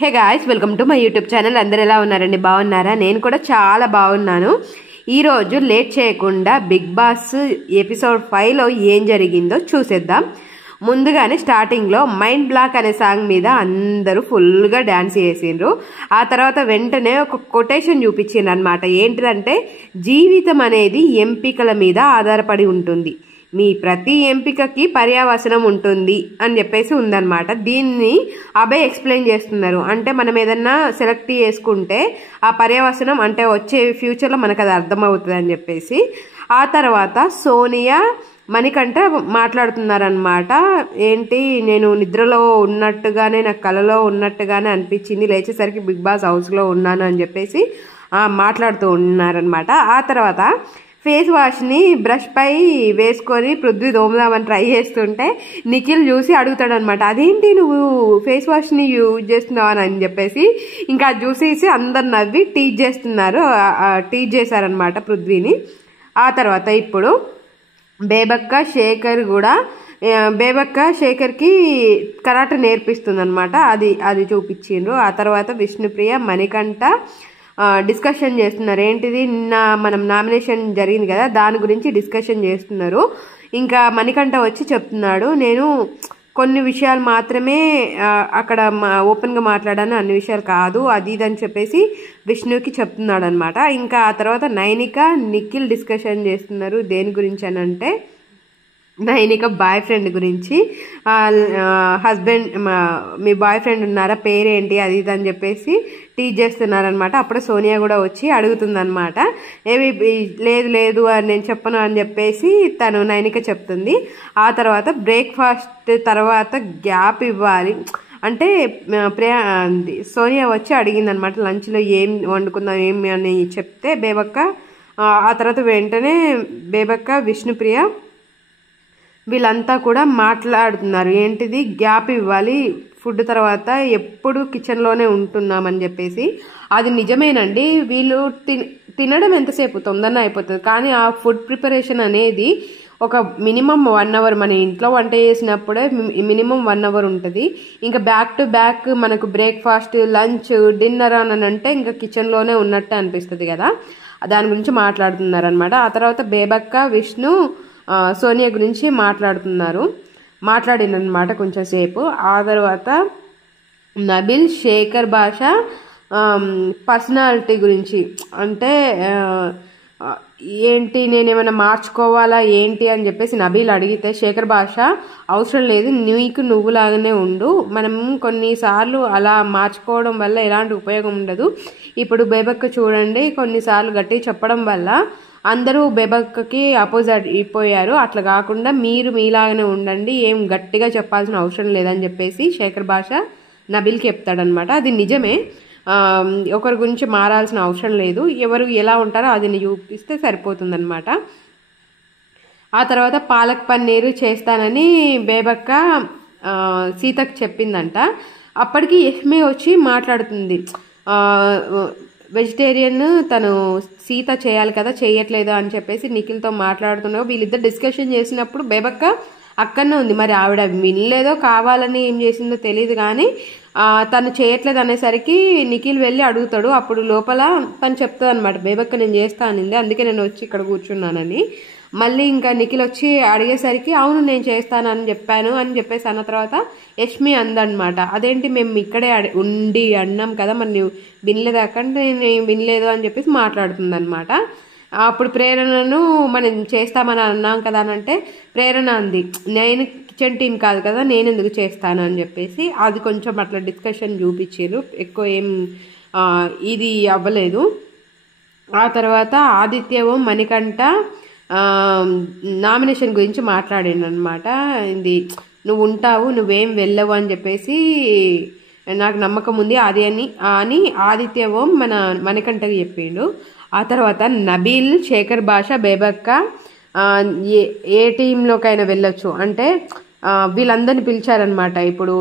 Hey guys, welcome to my YouTube channel. అందరు ఎలా ఉన్నారండి? బాగున్నారా? నేను కూడా చాలా బాగున్నాను. ఈరోజు లేట్ చేయకుండా బిగ్ బాస్ ఎపిసోడ్ 5లో ఏం జరిగిందో చూసేద్దాం. ముందుగానే స్టార్టింగ్లో మైండ్ బ్లాక్ అనే సాంగ్ మీద అందరూ ఫుల్గా డ్యాన్స్ చేసిండ్రు. ఆ తర్వాత వెంటనే ఒక కొటేషన్ చూపించిండ్రు అనమాట. ఏంటిదంటే, జీవితం అనేది ఎంపికల మీద ఆధారపడి ఉంటుంది, మీ ప్రతి ఎంపికకి పర్యావసనం ఉంటుంది అని చెప్పేసి ఉందన్నమాట. దీన్ని అభయ్ ఎక్స్ప్లెయిన్ చేస్తున్నారు. అంటే మనం ఏదన్నా సెలెక్ట్ చేసుకుంటే ఆ పర్యావసనం అంటే వచ్చే ఫ్యూచర్లో మనకు అది అర్థమవుతుంది అని చెప్పేసి. ఆ తర్వాత సోనియా మణికంఠ మాట్లాడుతున్నారనమాట. ఏంటి, నేను నిద్రలో ఉన్నట్టుగానే, నాకు కలలో ఉన్నట్టుగానే అనిపించింది, లేచేసరికి బిగ్ బాస్ హౌస్లో ఉన్నాను అని చెప్పేసి మాట్లాడుతూ ఉన్నారనమాట. ఆ తర్వాత ఫేస్ వాష్ని బ్రష్ పై వేసుకొని పృథ్వీ దోమదామని ట్రై చేస్తుంటే నిఖిల్ చూసి అడుగుతాడనమాట, అదేంటి నువ్వు ఫేస్ వాష్ని యూజ్ చేస్తున్నావు అని చెప్పేసి. ఇంకా చూసేసి అందరు నవ్వి టీజ్ చేశారనమాట పృథ్వీని. ఆ తర్వాత ఇప్పుడు బేబక్క శేఖర్కి కరాటే నేర్పిస్తుంది అనమాట. అది చూపించిండ్రు. ఆ తర్వాత విష్ణుప్రియ మణికంఠ డిస్కషన్ చేస్తున్నారు. ఏంటిది, మనం నామినేషన్ జరిగింది కదా, దాని గురించి డిస్కషన్ చేస్తున్నారు. ఇంకా మణికంఠ వచ్చి చెప్తున్నాడు, నేను కొన్ని విషయాలు మాత్రమే అక్కడ ఓపెన్గా మాట్లాడాను, అన్ని విషయాలు కాదు, అది ఇది అని చెప్పేసి విష్ణుకి చెప్తున్నాడు అనమాట. ఇంకా ఆ తర్వాత నైనిక నిఖిల్ డిస్కషన్ చేస్తున్నారు. దేని గురించి అని అంటే, నైనిక బాయ్ ఫ్రెండ్ గురించి, హస్బెండ్ మీ బాయ్ ఫ్రెండ్ ఉన్నారా, పేరేంటి, అది ఇది అని చెప్పేసి టీచ్ చేస్తున్నారనమాట. అప్పుడు సోనియా కూడా వచ్చి అడుగుతుందనమాట, లేదు నేను చెప్పను అని చెప్పేసి తను నైనిక చెప్తుంది. ఆ తర్వాత బ్రేక్ఫాస్ట్ తర్వాత గ్యాప్ ఇవ్వాలి అంటే సోనియా వచ్చి అడిగిందనమాట, లంచ్లో ఏం వండుకుందాం ఏమి అని చెప్తే బేబక్క, ఆ తర్వాత వెంటనే బేబక్క విష్ణుప్రియ వీళ్ళంతా కూడా మాట్లాడుతున్నారు. ఏంటిది, గ్యాప్ ఇవ్వాలి, ఫుడ్ తర్వాత ఎప్పుడు కిచెన్లోనే ఉంటున్నామని చెప్పేసి. అది నిజమేనండి, వీళ్ళు తినడం ఎంతసేపు తొందరగా అయిపోతుంది, కానీ ఆ ఫుడ్ ప్రిపరేషన్ అనేది ఒక మినిమం 1 అవర్, మన ఇంట్లో వంట చేసినప్పుడే మినిమం 1 అవర్ ఉంటుంది. ఇంకా బ్యాక్ టు బ్యాక్ మనకు బ్రేక్ఫాస్ట్, లంచ్, డిన్నర్ అని అంటే ఇంకా కిచెన్లోనే ఉన్నట్టే అనిపిస్తుంది కదా. దాని గురించి మాట్లాడుతున్నారనమాట. ఆ తర్వాత బేబక్క విష్ణు సోనియా గురించి మాట్లాడినమాట కొంచెం సేపు. ఆ తర్వాత నబిల్ శేఖర్ భాష పర్సనాలిటీ గురించి, అంటే ఏంటి నేనేమైనా మార్చుకోవాలా ఏంటి అని చెప్పేసి నబీల్ అడిగితే, శేఖర్ భాష అవసరం లేదు, నీకు నువ్వులాగానే ఉండు, మనం కొన్నిసార్లు అలా మార్చుకోవడం వల్ల ఎలాంటి ఉపయోగం ఉండదు. ఇప్పుడు బేబక్క చూడండి, కొన్నిసార్లు గట్టిగా చెప్పడం వల్ల అందరూ బేబక్కకి అపోజిట్ అయిపోయారు, అట్లా కాకుండా మీరు మీలాగానే ఉండండి, ఏం గట్టిగా చెప్పాల్సిన అవసరం లేదని చెప్పేసి శేఖర్ భాష నబీల్కి చెప్తాడనమాట. అది నిజమే, ఒకరి గురించి మారాల్సిన అవసరం లేదు, ఎవరు ఎలా ఉంటారో అది చూపిస్తే సరిపోతుందన్నమాట. ఆ తర్వాత పాలక్ పన్నీరు చేస్తానని బేబక్క సీతకు చెప్పిందంట. అప్పటికి యష్మి వచ్చి మాట్లాడుతుంది, వెజిటేరియన్ తను సీత చేయాలి కదా, చేయట్లేదు అని చెప్పేసి నిఖిల్తో మాట్లాడుతున్నావు. వీళ్ళిద్దరు డిస్కషన్ చేసినప్పుడు బేబక్క అక్కడనే ఉంది. మరి ఆవిడ వినలేదో కావాలని ఏం చేసిందో తెలియదు, కానీ తను చేయట్లేదు అనేసరికి నిఖిల్ వెళ్ళి అడుగుతాడు. అప్పుడు లోపల తను చెప్తుంది అనమాట, బేబక్క నేను చేస్తా అనింది, అందుకే నేను వచ్చి ఇక్కడ కూర్చున్నానని. మళ్ళీ ఇంకా నిఖిల్ వచ్చి అడిగేసరికి అవును నేను చేస్తానని చెప్పాను అని చెప్పేసి అన్న తర్వాత యష్మి అందనమాట, అదేంటి మేము ఇక్కడే ఉండి అన్నాం కదా, మరి నువ్వు వినలేదు అక్కడ, నేను వినలేదు అని చెప్పేసి మాట్లాడుతుంది అనమాట. అప్పుడు ప్రేరణను మనం చేస్తామని అన్నాం కదా అని అంటే ప్రేరణ అంది, నేను కిచెన్ టీం కాదు కదా, నేను ఎందుకు చేస్తాను అని చెప్పేసి. అది కొంచెం అట్లా డిస్కషన్ చూపించారు, ఎక్కువ ఏం ఇది అవ్వలేదు. ఆ తర్వాత ఆదిత్యవు మణికంఠ నామినేషన్ గురించి మాట్లాడాను అనమాట. ఇది నువ్వు ఉంటావు, నువ్వేం వెళ్ళవు అని చెప్పేసి నాకు నమ్మకం ఉంది అది అని ఆదిత్య ఓం మణికంఠకి చెప్పిండు. ఆ తర్వాత నబీల్ శేఖర్ భాష బేబక్క ఏ టీంలోకైనా వెళ్ళొచ్చు అంటే వీళ్ళందరినీ పిలిచారనమాట. ఇప్పుడు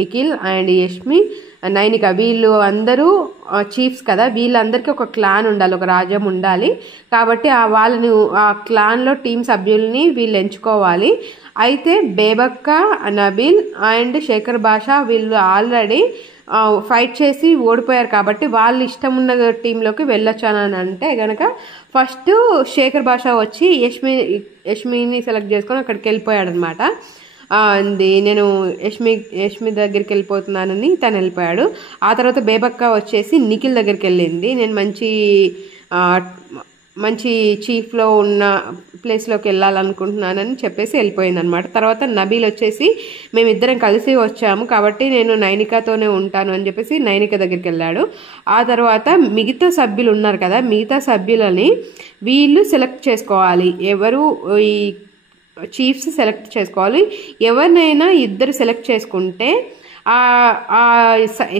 నిఖిల్ అండ్ యష్మి, నైనిక వీళ్ళు అందరూ చీఫ్స్ కదా, వీళ్ళందరికీ ఒక క్లాన్ ఉండాలి, ఒక రాజ్యం ఉండాలి. కాబట్టి వాళ్ళని ఆ క్లాన్లో టీం సభ్యుల్ని వీళ్ళు ఎంచుకోవాలి. అయితే బేబక్క, నబీల్ అండ్ శేఖర్ భాష వీళ్ళు ఆల్రెడీ ఫైట్ చేసి ఓడిపోయారు కాబట్టి వాళ్ళు ఇష్టం ఉన్న టీంలోకి వెళ్ళొచ్చానని అంటే గనక ఫస్ట్ శేఖర్ భాష వచ్చి యష్మిని సెలెక్ట్ చేసుకొని అక్కడికి వెళ్ళిపోయాడు అనమాట. నేను యష్మి దగ్గరికి వెళ్ళిపోతున్నానని తను వెళ్ళిపోయాడు. ఆ తర్వాత బేబక్క వచ్చేసి నిఖిల్ దగ్గరికి వెళ్ళింది. నేను మంచి చీఫ్లో ఉన్న ప్లేస్లోకి వెళ్ళాలనుకుంటున్నానని చెప్పేసి వెళ్ళిపోయింది అనమాట. తర్వాత నబీల్ వచ్చేసి మేమిద్దరం కలిసి వచ్చాము కాబట్టి నేను నైనికతోనే ఉంటాను అని చెప్పేసి నైనిక దగ్గరికి వెళ్ళాడు. ఆ తర్వాత మిగతా సభ్యులు ఉన్నారు కదా, మిగతా సభ్యులని వీళ్ళు సెలెక్ట్ చేసుకోవాలి. ఎవరు ఈ చీఫ్స్ సెలెక్ట్ చేసుకోవాలి. ఎవరినైనా ఇద్దరు సెలెక్ట్ చేసుకుంటే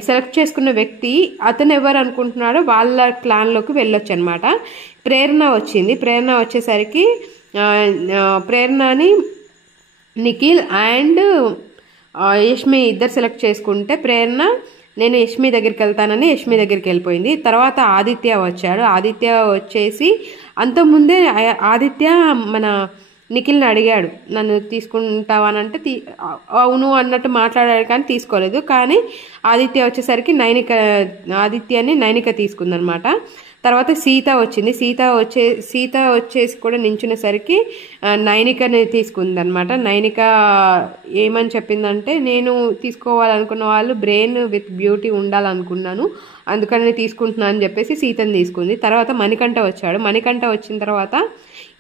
సెలెక్ట్ చేసుకున్న వ్యక్తి అతను ఎవరు అనుకుంటున్నాడో వాళ్ళ క్లాన్లోకి వెళ్ళొచ్చు అనమాట. ప్రేరణ వచ్చింది. ప్రేరణ వచ్చేసరికి ప్రేరణని నిఖిల్ అండ్ యష్మి ఇద్దరు సెలెక్ట్ చేసుకుంటే ప్రేరణ నేను యష్మి దగ్గరికి వెళ్తానని యష్మి దగ్గరికి వెళ్ళిపోయింది. తర్వాత ఆదిత్య వచ్చాడు. ఆదిత్య వచ్చేసి అంతకుముందే ఆదిత్య మన నిఖిల్ని అడిగాడు నన్ను తీసుకుంటావానంటే అవును అన్నట్టు మాట్లాడాడు కానీ తీసుకోలేదు. ఆదిత్య వచ్చేసరికి ఆదిత్యాన్ని నైనిక తీసుకుందనమాట. తర్వాత సీత వచ్చింది. సీత వచ్చేసి కూడా నించునేసరికి నైనికని తీసుకుందనమాట. నైనిక ఏమని చెప్పిందంటే నేను తీసుకోవాలనుకున్న వాళ్ళు బ్రెయిన్ విత్ బ్యూటీ ఉండాలనుకున్నాను, అందుకని తీసుకుంటున్నాను అని చెప్పేసి సీతని తీసుకుంది. తర్వాత మణికంఠ వచ్చాడు. మణికంఠ వచ్చిన తర్వాత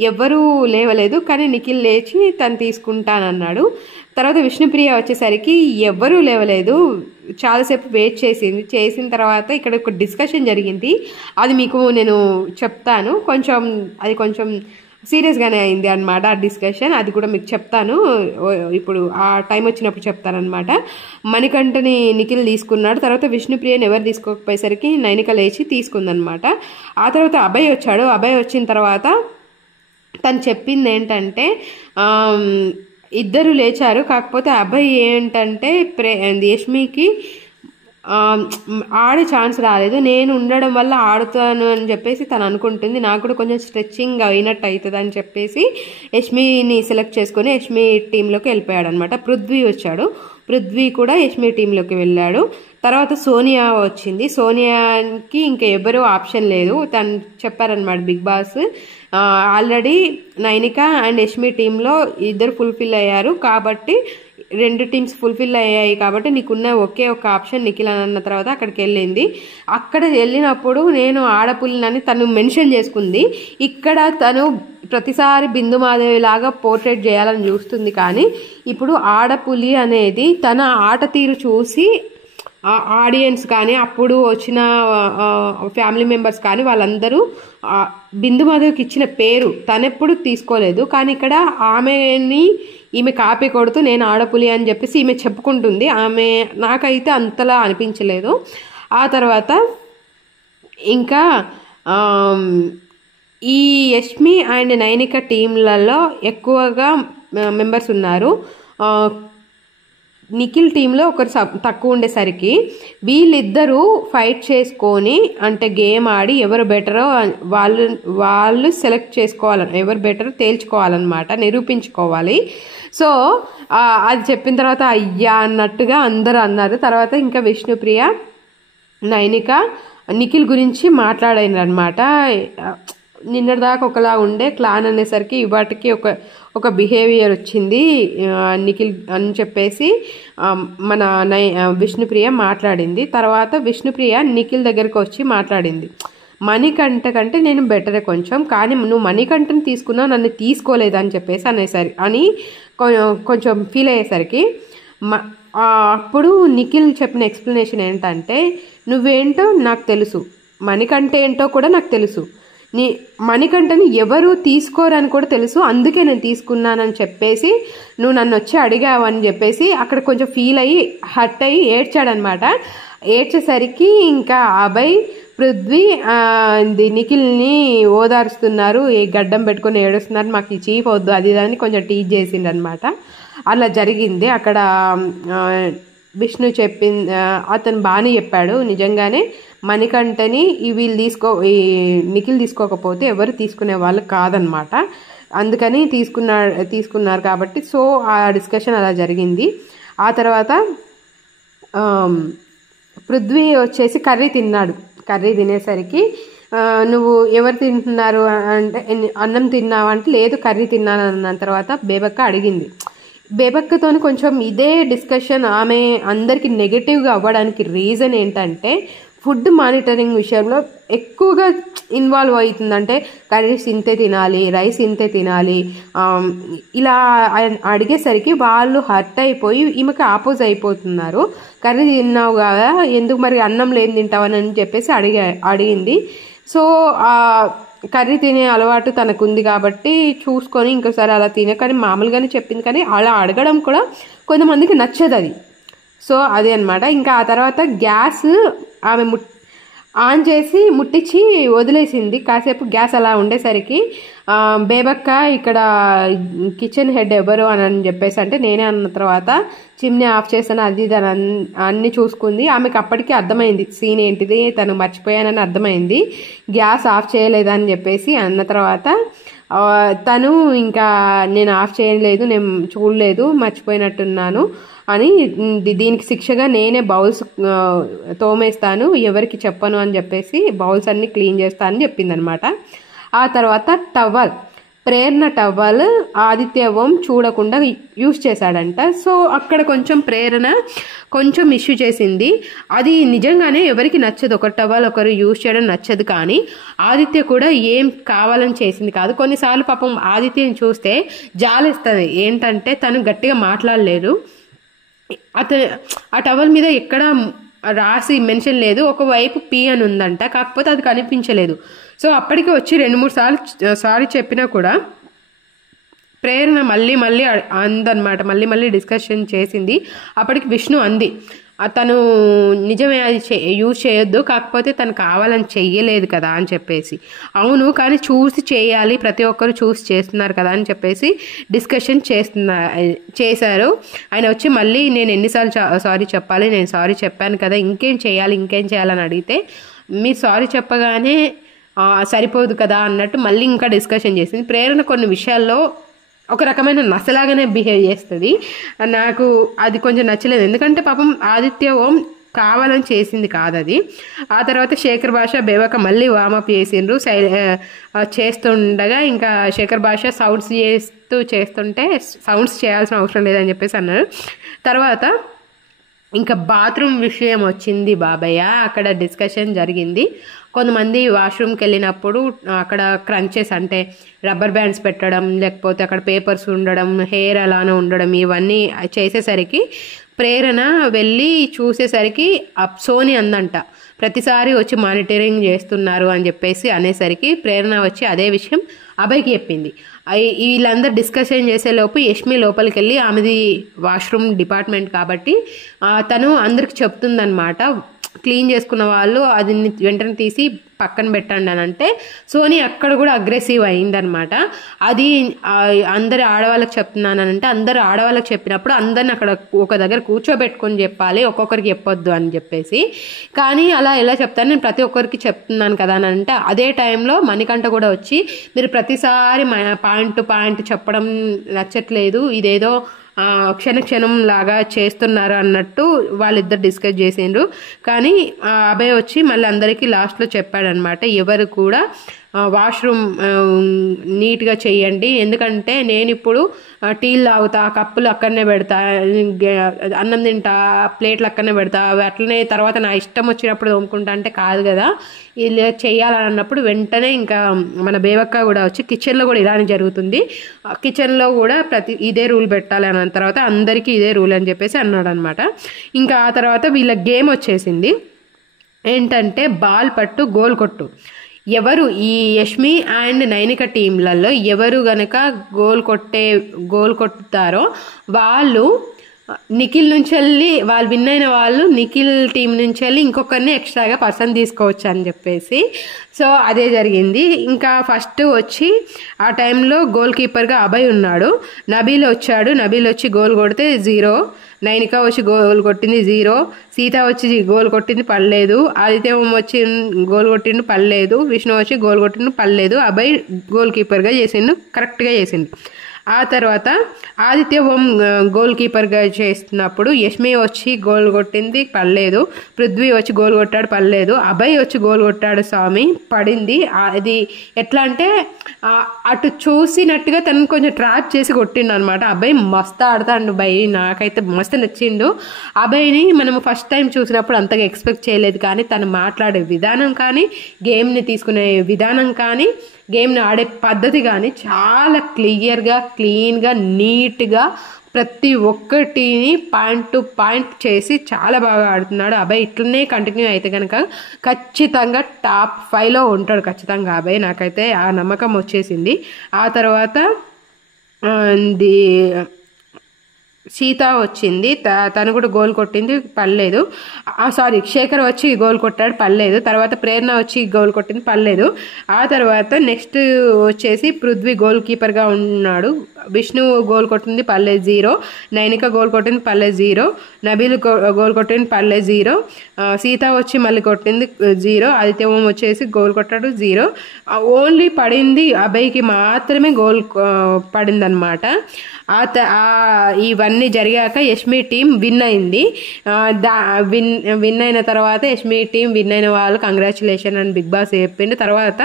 ఎవ్వరూ లేవలేదు కానీ నిఖిల్ లేచి తను తీసుకుంటానన్నాడు. తర్వాత విష్ణుప్రియ వచ్చేసరికి ఎవ్వరూ లేవలేదు, చాలాసేపు వెయిట్ చేసిన తర్వాత ఇక్కడ ఒక డిస్కషన్ జరిగింది. అది మీకు నేను చెప్తాను. కొంచెం సీరియస్గానే అయింది అనమాట ఆ డిస్కషన్. అది కూడా మీకు చెప్తాను, ఇప్పుడు ఆ టైం వచ్చినప్పుడు చెప్తానమాట. మణికంఠని నిఖిల్ తీసుకున్నాడు. తర్వాత విష్ణుప్రియని ఎవరు తీసుకోకపోయేసరికి నైనిక లేచి తీసుకుందనమాట. ఆ తర్వాత అభయ్ వచ్చాడు. అభయ్ వచ్చిన తర్వాత తను చెప్పింది ఏంటంటే ఇద్దరు లేచారు, కాకపోతే అభయ్ ఏంటంటే యష్మికి ఆడే ఛాన్స్ రాలేదు, నేను ఉండడం వల్ల ఆడుతాను అని చెప్పేసి తను అనుకుంటుంది. నాకు కూడా కొంచెం స్ట్రెచ్చింగ్ అయినట్టు అవుతుంది అని చెప్పేసి యష్మిని సెలెక్ట్ చేసుకొని యష్మి టీంలోకి వెళ్ళిపోయాడు అనమాట. పృథ్వీ వచ్చాడు. పృథ్వీ కూడా యష్మి టీంలోకి వెళ్ళాడు. తర్వాత సోనియా వచ్చింది. సోనియాకి ఇంకా ఎవరూ ఆప్షన్ లేదు, తను చెప్పారనమాట బిగ్ బాస్ ఆల్రెడీ నైనిక అండ్ యష్మి టీంలో ఇద్దరు ఫుల్ఫిల్ అయ్యారు కాబట్టి 2 టీమ్స్ ఫుల్ఫిల్ అయ్యాయి కాబట్టి నీకున్న ఒకే ఒక ఆప్షన్ నిఖిల్ అన్న తర్వాత అక్కడికి వెళ్ళింది. అక్కడ వెళ్ళినప్పుడు నేను ఆడపుల్లని తను మెన్షన్ చేసుకుంది. ఇక్కడ తను ప్రతిసారి బిందు మాధవి లాగా పోర్ట్రేట్ చేయాలని చూస్తుంది కానీ ఇప్పుడు ఆడపులి అనేది తన ఆట తీరు చూసి ఆడియన్స్ కానీ అప్పుడు వచ్చిన ఫ్యామిలీ మెంబర్స్ కానీ వాళ్ళందరూ బిందు మాధవికి ఇచ్చిన పేరు తనెప్పుడు తీసుకోలేదు. కానీ ఇక్కడ ఈమె కాపీ కొడుతూ నేను ఆడపులి అని చెప్పేసి ఈమె చెప్పుకుంటుంది. నాకైతే అంతలా అనిపించలేదు. ఆ తర్వాత ఇంకా ఈ యష్మి అండ్ నైనిక టీంలలో ఎక్కువగా మెంబర్స్ ఉన్నారు. నిఖిల్ టీంలో ఒకరు తక్కువ ఉండేసరికి వీళ్ళిద్దరూ ఫైట్ చేసుకొని అంటే గేమ్ ఆడి ఎవరు బెటరో వాళ్ళు సెలెక్ట్ చేసుకోవాలని, ఎవరు బెటరో తేల్చుకోవాలన్నమాట, నిరూపించుకోవాలి. సో అది చెప్పిన తర్వాత అయ్యా అన్నట్టుగా అందరూ అన్నారు. తర్వాత ఇంకా విష్ణుప్రియ నైనిక నిఖిల్ గురించి మాట్లాడారు అనమాట. నిన్నటిదాకా ఒకలా ఉండే క్లాన్ అనేసరికి ఇవాటికి ఒక బిహేవియర్ వచ్చింది నిఖిల్ అని చెప్పేసి మన విష్ణుప్రియ మాట్లాడింది. తర్వాత విష్ణుప్రియ నిఖిల్ దగ్గరికి వచ్చి మాట్లాడింది. మణికంఠ కంటే నేను బెటరే కొంచెం, కానీ నువ్వు మణికంఠని తీసుకున్నావు నన్ను తీసుకోలేదు అని చెప్పేసి అని కొంచెం ఫీల్ అయ్యేసరికి అప్పుడు నిఖిల్ చెప్పిన ఎక్స్ప్లెనేషన్ ఏంటంటే నువ్వేంటో నాకు తెలుసు, మణికంఠ ఏంటో కూడా నాకు తెలుసు, మణికంఠని ఎవరు తీసుకోరని కూడా తెలుసు, అందుకే నేను తీసుకున్నానని చెప్పేసి నువ్వు నన్ను వచ్చి అడిగావు అని చెప్పేసి అక్కడ కొంచెం ఫీల్ అయ్యి హర్ట్ అయ్యి ఏడ్చాడనమాట. ఏడ్చేసరికి ఇంకా అభయ్ పృథ్వీ నిఖిల్ని ఓదారుస్తున్నారు, ఏ గడ్డం పెట్టుకుని ఏడుస్తున్నారు, మాకు ఈ చీఫ్ వద్దు అది అని కొంచెం టీచ్ చేసిండనమాట. అలా జరిగింది అక్కడ. విష్ణు అతను బాగానే చెప్పాడు, నిజంగానే మణికంఠని ఈ నిఖిల్ తీసుకోకపోతే ఎవరు తీసుకునే వాళ్ళు కాదనమాట, అందుకని తీసుకున్నారు కాబట్టి. సో ఆ డిస్కషన్ అలా జరిగింది. ఆ తర్వాత పృథ్వీ వచ్చేసి కర్రీ తిన్నాడు. కర్రీ తినేసరికి నువ్వు ఎవరు తింటున్నారు అంటే అన్నం తిన్నావా అంటే లేదు కర్రీ తిన్నాను అన్న తర్వాత బేబక్క అడిగింది. బేబక్కతోని కొంచెం ఇదే డిస్కషన్ ఆమె అందరికి నెగటివ్గా అవ్వడానికి రీజన్ ఏంటంటే ఫుడ్ మానిటరింగ్ విషయంలో ఎక్కువగా ఇన్వాల్వ్ అవుతుందంటే కర్రీస్ ఇంతే తినాలి, రైస్ ఇంతే తినాలి, ఇలా అడిగేసరికి వాళ్ళు హర్ట్ అయిపోయి ఈమెకి ఆపోజ్ అయిపోతున్నారు. కర్రీ తిన్నావు కదా ఎందుకు మరి అన్నం లేని తింటావని చెప్పేసి అడిగింది. సో కర్రీ తినే అలవాటు తనకుంది కాబట్టి చూసుకొని ఇంకోసారి అలా తినే, కానీ మామూలుగానే చెప్పింది, కానీ అలా అడగడం కూడా కొంతమందికి నచ్చదు అది. సో అదే అనమాట. ఇంకా ఆ తర్వాత గ్యాస్ ఆమె ఆన్ చేసి ముట్టించి వదిలేసింది. కాసేపు గ్యాస్ అలా ఉండేసరికి బేబక్క ఇక్కడ కిచెన్ హెడ్ ఎవరు అని చెప్పేసి అంటే నేనే అన్న తర్వాత చిమ్నీ ఆఫ్ చేశాను అది ఇది అన్ని చూసుకుంది. ఆమెకు అప్పటికి అర్థమైంది సీన్ ఏంటిది, తను మర్చిపోయానని అర్థమైంది. గ్యాస్ ఆఫ్ చేయలేదని చెప్పేసి అన్న తర్వాత తను ఇంకా నేను ఆఫ్ చేయలేదు, నేను చూడలేదు, మర్చిపోయినట్టున్నాను అని దీనికి శిక్షగా నేనే బౌల్స్ తోమేస్తాను, ఎవరికి చెప్పను అని చెప్పేసి బౌల్స్ అన్ని క్లీన్ చేస్తా అని చెప్పిందనమాట. ఆ తర్వాత ప్రేరణ టవల్ ఆదిత్య ఓం చూడకుండా యూజ్ చేశాడంట. సో అక్కడ కొంచెం ప్రేరణ కొంచెం ఇష్యూ చేసింది. అది నిజంగానే ఎవరికి నచ్చదు, ఒక టవల్ ఒకరు యూజ్ చేయడం నచ్చదు, కానీ ఆదిత్య కూడా ఏం కావాలని చేసింది కాదు. కొన్నిసార్లు పాపం ఆదిత్యని చూస్తే జాలేస్తుంది. ఏంటంటే తను గట్టిగా మాట్లాడలేదు, ఆ టవల్ మీద ఎక్కడ రాసి మెన్షన్ లేదు, ఒకవైపు పి అని ఉందంట, కాకపోతే అది కనిపించలేదు. సో అప్పటికి వచ్చి 2-3 సార్లు సారీ చెప్పినా కూడా ప్రేరణ మళ్ళీ అందనమాట, మళ్ళీ డిస్కషన్ చేసింది. అప్పటికి విష్ణు అంది తను నిజమే అది యూజ్ చేయొద్దు, కాకపోతే తను కావాలని చెయ్యలేదు కదా అని చెప్పేసి. అవును కానీ చూసి చేయాలి, ప్రతి ఒక్కరు చూసి చేస్తున్నారు కదా అని చెప్పేసి డిస్కషన్ చేశారు. ఆయన వచ్చి మళ్ళీ నేను ఎన్నిసార్లు సారీ చెప్పాలి, నేను సారీ చెప్పాను కదా, ఇంకేం చేయాలని అడిగితే మీరు సారీ చెప్పగానే సరిపోదు కదా అన్నట్టు మళ్ళీ ఇంకా డిస్కషన్ చేసింది. ప్రేరణ కొన్ని విషయాల్లో ఒక రకమైన నసలాగానే బిహేవ్ చేస్తుంది. నాకు అది కొంచెం నచ్చలేదు, ఎందుకంటే పాపం ఆదిత్య ఓం కావాలని చేసింది కాదు అది. ఆ తర్వాత శేఖర్ భాష బేబక్క మళ్ళీ వార్మప్ చేసిండ్రు. చేస్తుండగా ఇంకా శేఖర్ భాష సౌండ్స్ చేస్తుంటే సౌండ్స్ చేయాల్సిన అవసరం లేదని చెప్పేసి అన్నారు. తర్వాత ఇంకా బాత్రూమ్ విషయం వచ్చింది బాబయ్య, అక్కడ డిస్కషన్ జరిగింది. కొంతమంది వాష్రూమ్కి వెళ్ళినప్పుడు అక్కడ క్రంచెస్ అంటే రబ్బర్ బ్యాండ్స్ పెట్టడం, లేకపోతే అక్కడ పేపర్స్ ఉండడం, హెయిర్ అలానే ఉండడం, ఇవన్నీ చేసేసరికి ప్రేరణ వెళ్ళి చూసేసరికి సోని అందంట ప్రతిసారి వచ్చి మానిటరింగ్ చేస్తున్నారు అని చెప్పేసి అనేసరికి ప్రేరణ వచ్చి అదే విషయం అభయ్కి చెప్పింది. వీళ్ళందరూ డిస్కషన్ చేసేలోపు యష్మి లోపలికి వెళ్ళి ఆమెది వాష్రూమ్ డిపార్ట్మెంట్ కాబట్టి తను అందరికి చెప్తుందనమాట, క్లీన్ చేసుకున్న వాళ్ళు అది వెంటనే తీసి పక్కన పెట్టండి అని అంటే సోని అక్కడ కూడా అగ్రెసివ్ అయిందనమాట. అది అందరు ఆడవాళ్ళకి చెప్తున్నానంటే అందరు ఆడవాళ్ళకి చెప్పినప్పుడు అందరిని అక్కడ ఒక దగ్గర కూర్చోబెట్టుకొని చెప్పాలి, ఒక్కొక్కరికి చెప్పొద్దు అని చెప్పేసి. కానీ అలా ఎలా చెప్తాను, నేను ప్రతి ఒక్కరికి చెప్తున్నాను కదా అని అంటే అదే టైంలో మణికంఠ కూడా వచ్చి మీరు ప్రతిసారి పాయింట్ టు పాయింట్ చెప్పడం నచ్చట్లేదు, ఇదేదో క్షణం లాగా చేస్తున్నారు అన్నట్టు వాళ్ళిద్దరు డిస్కస్ చేసిండ్రు. కానీ అభయ్ వచ్చి మళ్ళీ అందరికీ లాస్ట్లో చెప్పాడనమాట, ఎవరు కూడా వాష్రూమ్ నీట్గా చేయండి, ఎందుకంటే నేను ఇప్పుడు టీలు తాగుతా, కప్పులు అక్కడనే పెడతా, అన్నం తింటా, ప్లేట్లు అక్కడనే పెడతా, అట్లనే తర్వాత నా ఇష్టం వచ్చినప్పుడు తోముకుంటా అంటే కాదు కదా, ఇలా చేయాలని అన్నప్పుడు వెంటనే ఇంకా మన బేబక్క కూడా వచ్చి కిచెన్లో కూడా ఇలానే జరుగుతుంది, కిచెన్లో కూడా ఇదే రూల్ పెట్టాలి అన్న తర్వాత అందరికీ ఇదే రూల్ అని చెప్పేసి అన్నాడు అనమాట. ఇంకా ఆ తర్వాత వీళ్ళ గేమ్ వచ్చేసింది, ఏంటంటే బాల్ పట్టు గోల్ కొట్టు. ఎవరు ఈ యష్మి అండ్ నైనిక టీంలలో ఎవరు గనక గోల్ కొట్టుతారో వాళ్ళు నిఖిల్ నుంచి వెళ్ళి వాళ్ళు విన్ అయిన వాళ్ళు నిఖిల్ టీం నుంచి వెళ్ళి ఇంకొకరిని ఎక్స్ట్రాగా పర్సన్ తీసుకోవచ్చు అని చెప్పేసి. సో అదే జరిగింది. ఇంకా ఫస్ట్ వచ్చి ఆ టైంలో గోల్ కీపర్గా అభయ్ ఉన్నాడు, నబీల్ వచ్చాడు, నబీల్ వచ్చి గోల్ కొడితే 0, నైనిక వచ్చి గోల్ కొట్టింది 0, సీత వచ్చి గోల్ కొట్టింది పడలేదు, ఆదిత్య ఓం వచ్చి గోల్ కొట్టిండు పడలేదు, విష్ణు వచ్చి గోల్ కొట్టిండు పడలేదు, అభయ్ గోల్ కీపర్గా చేసిండు, కరెక్ట్గా చేసిండు. ఆ తర్వాత ఆదిత్య ఓం గోల్ కీపర్గా చేస్తున్నప్పుడు యష్మి వచ్చి గోల్ కొట్టింది, పడలేదు. పృథ్వీ వచ్చి గోల్ కొట్టాడు, పడలేదు. అభయ్ వచ్చి గోల్ కొట్టాడు, స్వామి పడింది. అది ఎట్లా అంటే అటు చూసినట్టుగా తను కొంచెం ట్రాప్ చేసి కొట్టిండు అనమాట. అభయ్ మస్తు ఆడతాడు భయ్, నాకైతే మస్తు నచ్చిండు. అభయ్ని మనం ఫస్ట్ టైం చూసినప్పుడు అంతగా ఎక్స్పెక్ట్ చేయలేదు, కానీ తను మాట్లాడే విధానం కానీ, గేమ్ని తీసుకునే విధానం కానీ, గేమ్ని ఆడే పద్ధతి కానీ చాలా క్లియర్గా, క్లీన్గా, నీట్గా ప్రతి ఒక్కటిని పాయింట్ టు పాయింట్ చేసి చాలా బాగా ఆడుతున్నాడు అభయ్. ఇట్లనే కంటిన్యూ అయితే కనుక ఖచ్చితంగా టాప్ 5లో ఉంటాడు ఖచ్చితంగా అభయ్. నాకైతే ఆ నమ్మకం వచ్చేసింది. ఆ తర్వాత సీత వచ్చింది, తను కూడా గోల్ కొట్టింది, పడలేదు. సారీ, శేఖర్ వచ్చి గోల్ కొట్టాడు, పడలేదు. తర్వాత ప్రేరణ వచ్చి గోల్ కొట్టింది, పడలేదు. ఆ తర్వాత నెక్స్ట్ వచ్చేసి పృథ్వీ గోల్ కీపర్గా ఉన్నాడు. విష్ణు గోల్ కొట్టింది, పడలేదు, 0. నైనిక గోల్ కొట్టింది, పడలేదు, 0. నబీల్ గోల్ కొట్టింది, పడలేదు, 0. సీత వచ్చి మళ్ళీ కొట్టింది, 0. ఆదిత్య ఓం వచ్చేసి గోల్ కొట్టాడు, 0. ఓన్లీ పడింది అభయ్కి మాత్రమే గోల్ పడింది అనమాట. ఇవన్నీ జరిగాక యష్మి టీం విన్ అయింది. విన్ అయిన తర్వాత యష్మి టీం విన్ అయిన వాళ్ళు కంగ్రాచులేషన్ అని బిగ్ బాస్ చెప్పిండు. తర్వాత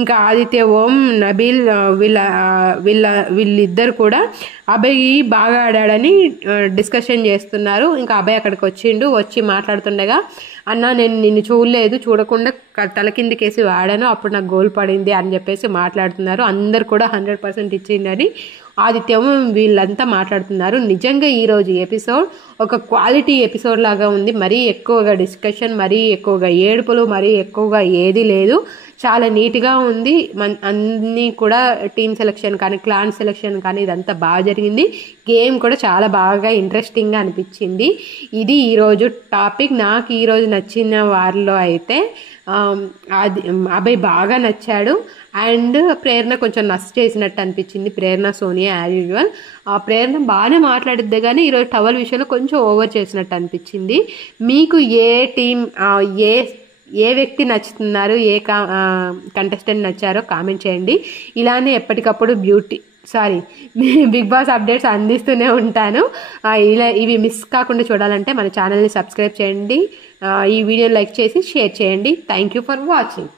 ఇంకా ఆదిత్య ఓం, నబీల్ వీళ్ళిద్దరు కూడా అభయ్ బాగా ఆడాడని డిస్కషన్ చేస్తున్నారు. ఇంకా అభయ్ అక్కడికి వచ్చి మాట్లాడుతుండగా, అన్న నేను నిన్ను చూడలేదు, చూడకుండా తల కిందకేసి ఆడాను, అప్పుడు నాకు గోల్ పడింది అని చెప్పేసి మాట్లాడుతున్నారు. అందరు కూడా 100% ఇచ్చిందని ఆదిత్యం వీళ్ళంతా మాట్లాడుతున్నారు. నిజంగా ఈరోజు ఎపిసోడ్ ఒక క్వాలిటీ ఎపిసోడ్ లాగా ఉంది. మరీ ఎక్కువగా డిస్కషన్, మరీ ఎక్కువగా ఏడుపులు, మరీ ఎక్కువగా ఏది లేదు. చాలా నీట్గా ఉంది. అన్నీ కూడా టీమ్ సెలెక్షన్ కానీ, క్లాన్ సెలెక్షన్ కానీ ఇదంతా బాగా జరిగింది. గేమ్ కూడా చాలా బాగా ఇంట్రెస్టింగ్గా అనిపించింది. ఇది ఈరోజు టాపిక్. నాకు ఈరోజు నచ్చిన వారిలో అయితే అభయ్ బాగా నచ్చాడు. అండ్ ప్రేరణ కొంచెం నష్ట చేసినట్టు అనిపించింది. ప్రేరణ, సోనియా యాజ్ యూజువల్. ప్రేరణ బాగానే మాట్లాడిద్దే కానీ ఈరోజు టవల్ విషయంలో కొంచెం ఓవర్ చేసినట్టు అనిపించింది. మీకు ఏ టీం, ఏ వ్యక్తి నచ్చుతున్నారు, ఏ కంటెస్టెంట్ నచ్చారో కామెంట్ చేయండి. ఇలానే ఎప్పటికప్పుడు బిగ్ బాస్ అప్డేట్స్ అందిస్తూనే ఉంటాను. ఇవి మిస్ కాకుండా చూడాలంటే మన ఛానల్ని సబ్స్క్రైబ్ చేయండి. ఈ వీడియో లైక్ చేసి షేర్ చేయండి. Thank you for watching.